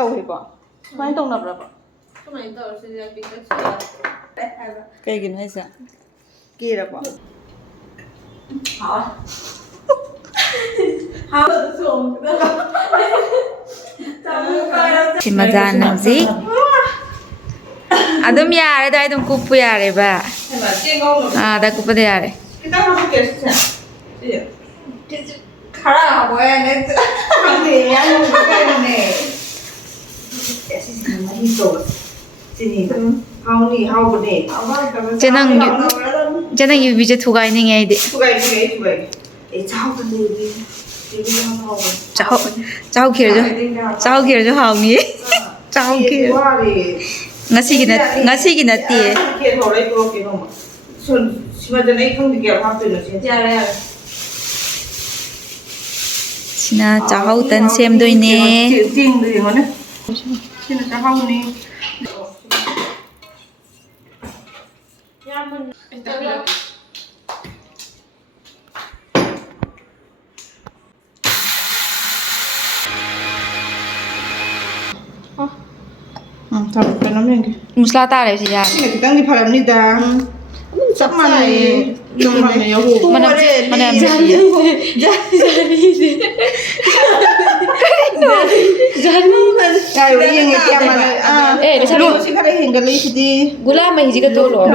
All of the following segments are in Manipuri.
ꯇꯧꯋꯦꯀꯣ ꯁꯨꯃꯥꯏꯅ ꯇꯧꯅꯕ꯭ꯔꯕ ꯁꯨꯃꯥꯏꯅ ꯇꯧꯔꯁꯤꯗꯤ ꯄꯤꯛꯇꯛꯁꯨ ꯍꯥꯏꯕ ꯀꯩꯒꯤꯅꯣ ꯍꯥꯏꯁꯦ ꯀꯦꯔꯕꯣ Simajan hauji. Adum yare da adum kupu yare ba. Da kupu de yare. khara boy ne khande ya mu ka ne Janang you visit to guy ning aid. Chao kira how me. Chao kira. Ngasi gina tea. Sina Chakhao Tan xem đôi nè. Sina Chakhao ni. Musla ta rồi chị à? Đang đi phải làm gì ta? Sắp mà này, mà làm gì? Cái rồi yên cái kia mà, lúc chị phải hình cái lấy đi. Gula mày gì cái tô lỗ,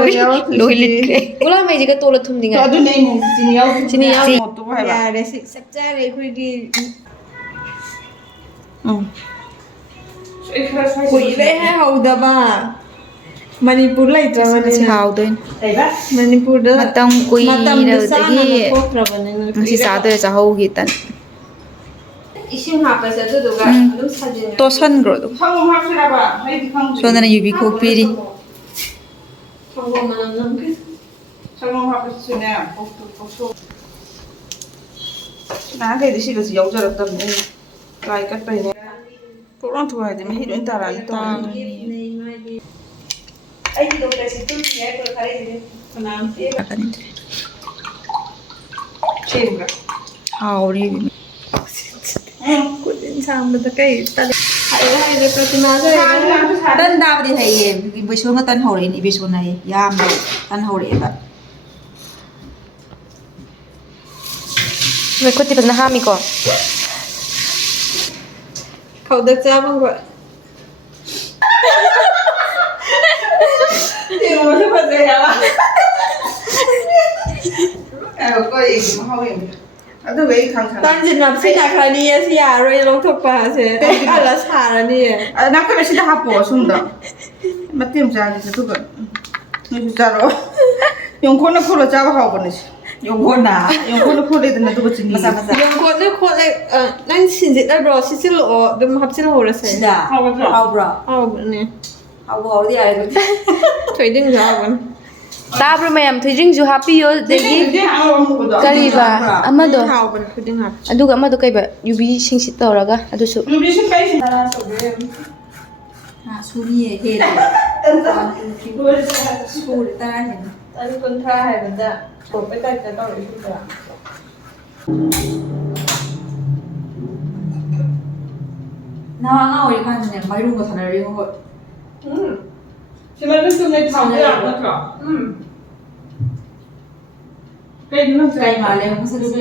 lôi lít. Gula mày gì cái tô là thùng gì ngay? Tôi này chị nhau, một tô hay là để sắp ra để khui đi. Quỷ vậy hay hầu đập à? Manipur lại cho Manipur hào thôi. Manipur đó. Matang quỷ đâu thế? Masih satu ya Chakhao kita. Isim apa saja tu kan? Belum saja. Tosan bro tu. So na yubi kopi di. Sanggup mana nanti? Sanggup apa sih ni? Nah, kayak di sini sih jauh jarak tapi like kat pay ni. Orang tua ada mah hidup antara itu. Ay, di dokter situ ya kalau kali ini senang sih. Cembra. Hauri. Kutin sang betul kayak tadi. Hai dia pertama saja. Tan daw di hai bisu nga tan hauri ni bisu nai yam tan hauri ba. Mai kuti pas na hami ko. Kau dah siapa gua? Dia mau siapa saya lah? Kau ini mau yang aduh gay khang khang. Tan jenap sih nak kali ni sih ya, roy long thok pa sih. Alas hara ni. Nak kena sih dah apa sunda. Mati macam ni tu kan. Ni caro. Yang kau nak kau jawab apa ni? Yang kau nak kau itu nak tu macam ni. Yang kau nak nanti sinjit dah bro, sih lo, dem hab sih lo orang sih. Dah. How bro? Oh ni. How bro dia itu. Trading jawab. Tabro mayam thijing ju happy yo degi kaliba amado aduga amado kaiba yubi singsit tawraga adusu yubi sing kai sing tara sobe ha suri he suri tara he tadi kon tha hai benda ko pe tai ta taw isu ta na nga oi kan ne mairu ko thanari ho Sila tu ni tahu dia nak tak? Kayak mana? Kayak malam masa tu.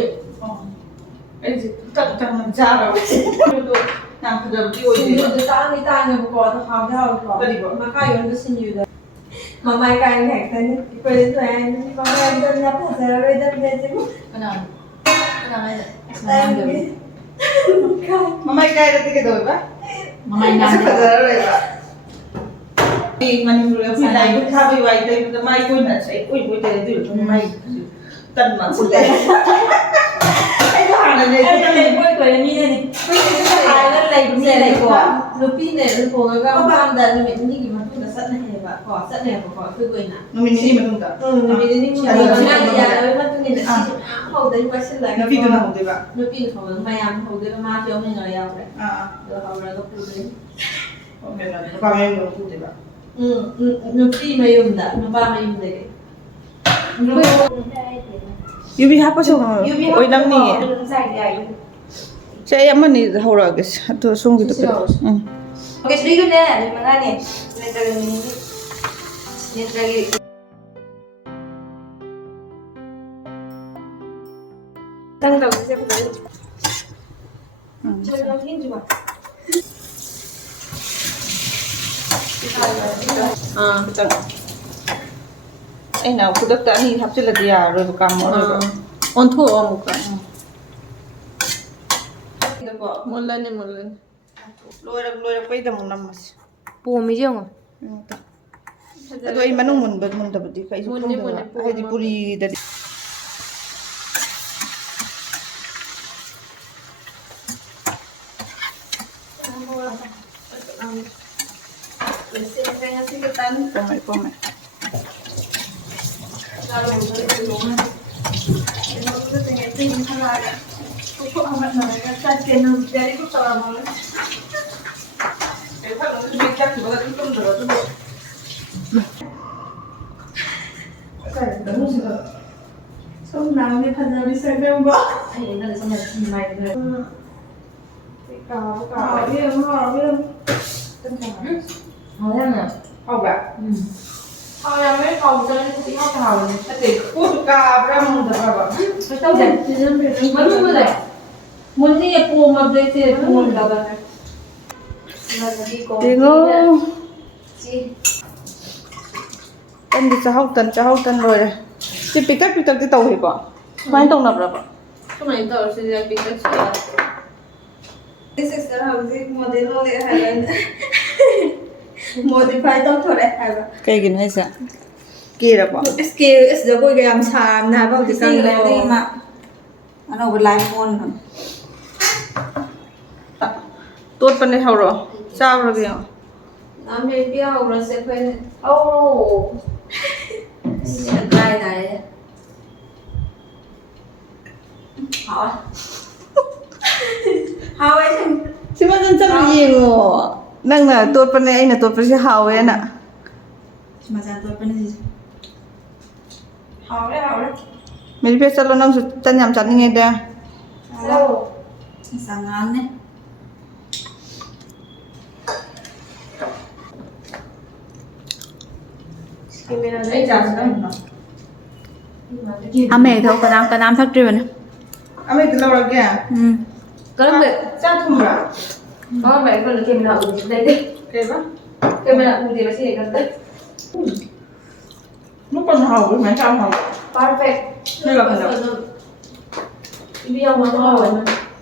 Tak mencara. Itu yang kerja video ini. Sinju tak ni tanya bukan tak hal dah bukan. Tadi bukan. Maka yang tu sinju dah. Mama kan kan ikut itu kan. Mama yang tu ni apa saya dah belajar. Kenapa? Kenapa aja? Mama kaya dah tiga dua ba? Mama yang nak kerja Manipur phi lại cũng khá vậy đây mà mai quên là sẽ quên đây từ trong mai tân mà cũng đây cái hàng này đây quên quên như này hai lần này cũng như này của Rupi này là của cái con đàn là mình như mà cũng là sẵn này và cỏ sẵn này của cỏ cứ quên à nó mình đi mà không cả mình đi nhưng mà ngay bây giờ với mình là hầu đấy quay xin lại nó phi từ nào đấy bạn Rupi hầu mày ăn hầu đấy mà cho mình nói nhau đấy rồi hầu là nó phụ đấy ok rồi nó bao nhiêu nó phụ đấy bạn Nupi mayum dah, nupa mayum deh. Yubi apa sih? Oi nam ni. Saya mana ni horor guys. Atau sung gitu. Oke, sedikit ya, di mana nih? Lihat lagi. Tang tahu sih aku tahu. Coba lagi coba. Betul. Nah, khudakta ni hapchiladi yaaroi ba kam ora ba. onto amuka Dako mullane loirak pai da mun namas. Pumi jong. Ado ai manung mun da budi kai su. Munni Ai di puri da Pomai. Hau ba. Thôi là mấy phòng cho nên cũng không thảo này. Ate ka bra mun da ba. Phải tao dạy thì dân phải nói mất luôn rồi. Muốn gì phụ mà đây thì phụ là vậy. Là đi có. Tingo. Chi. Tan di chahau tan loi re. Ti pitak ti tau hi ba. Mai tong na bra ba. Cái này tao sẽ dạy biết cái gì. This is the housing model only Highland. Modify tao thôi đấy hay ba. Kai gin hai sa. Ki ra ba. Scale is the boy gam sam na ba di Kan kan le ma. Ano ba live phone. Tốt pan ne hau ro. Cha ro ge. Nam hay biao rồi sẽ phải Oh. try này. Hỏi. How ấy chứ? Si ma jan cham yi ngo. Nang na tốt pan ne ai na tốt pan si hau e na. Mà ra tôi bên gì? Hỏi đấy. Meri pe chalo nang su tan yam chat ni nge da. Sao? Sáng ngon đấy. Cái này là Ai cha sa na. Ame thau kanam thak driven. Ame ti lo ra ge. Có lắm vậy. Cha thum ra. có vậy còn là cái mình học đây đi. Ke ba. Cái mình học thì phải sẽ cần đấy. Nó pan hau với mai cha hau. Perfect. Đây là phần nào? Đi ông mà ngon rồi.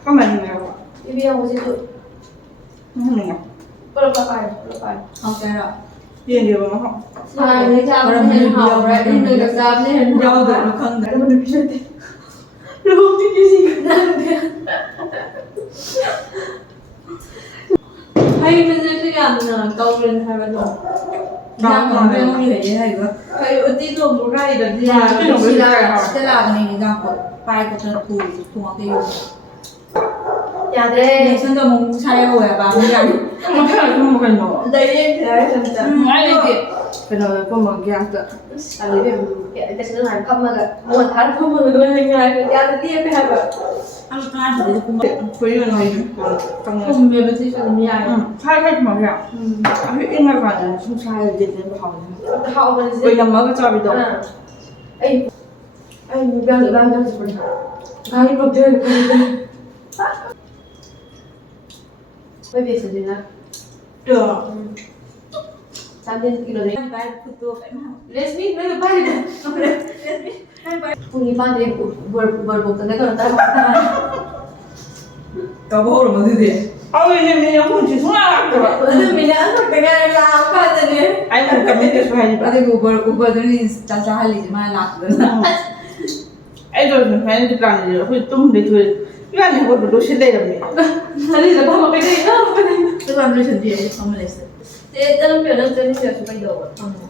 Có mình nào. Đi ông sẽ tự. Không này. Có được phải. Ok rồi. Tiền điều mà không. À, người ta vẫn nên học rồi, đi người được làm nên Giao học. được nó không đấy. Nó mình biết đi. Luôn chứ cái gì hay bây giờ cái làm câu lên hay vẫn được. Đang còn không như thế này cơ. Hay ở tí dùng một cái được gì Cái Chỉ đồng là là sẽ là này ra của bài của trần thủ cái Dạ Để đây. sân tôi muốn sai rồi à bà muốn làm. Nó cái này không có cái nhỏ. Đây đi thì đấy chân chân. Ngay đây kìa. Cái này có một cái ác tật. À lấy về cái cái sự hàng không mà là một tháng không mà người mình ngày người ta đi cái hay vậy. Ăn cơm thì cũng Với cái này trong này. Không về bên dưới phần nhà. Sai mà hiểu. Anh biết ngay vào là không sai là tiền đến học. Họ bên Bây dưới. giờ mới có cho bị đâu. Anh đang ở đang gì vậy? Ai mà chơi Bây giờ gì nào? được. Sang đến cái đấy. Bài của tôi phải mà. Let's meet với bài này. Puri Red Tea vừa buộc cái còn tay Có bộ rồi mà gì gì. Ôi mình không chỉ xuống nào rồi. Mình đã ăn cái này làm cái gì đấy. Anh cũng cầm cái số này. Ở đây Uber tôi đi cha hay gì mà lạc rồi. Anh rồi mình phải đi làm gì rồi tum đi thôi. Cái này có đồ xịn đây rồi. Anh đi là không cái gì đâu. Tôi làm được chuyện gì không lấy sự. Thế tân biểu đang chơi chuyện bây giờ.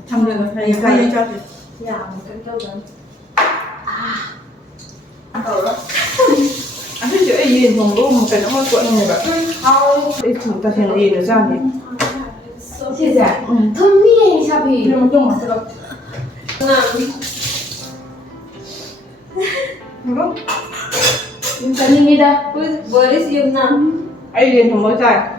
Thăm được phải cho chị. Dạ một cái câu đó. Anh thấy chỗ ấy gì không đúng một cái nó hơi cuộn như vậy. Cái thủ ta xem gì nữa ra thì. Chị dạ. Thơm mi sao thì. Nhưng mà không mà sao. Nào. Đúng. Yung kanina, vừa đi siêu nam. Ai liền không mới ra.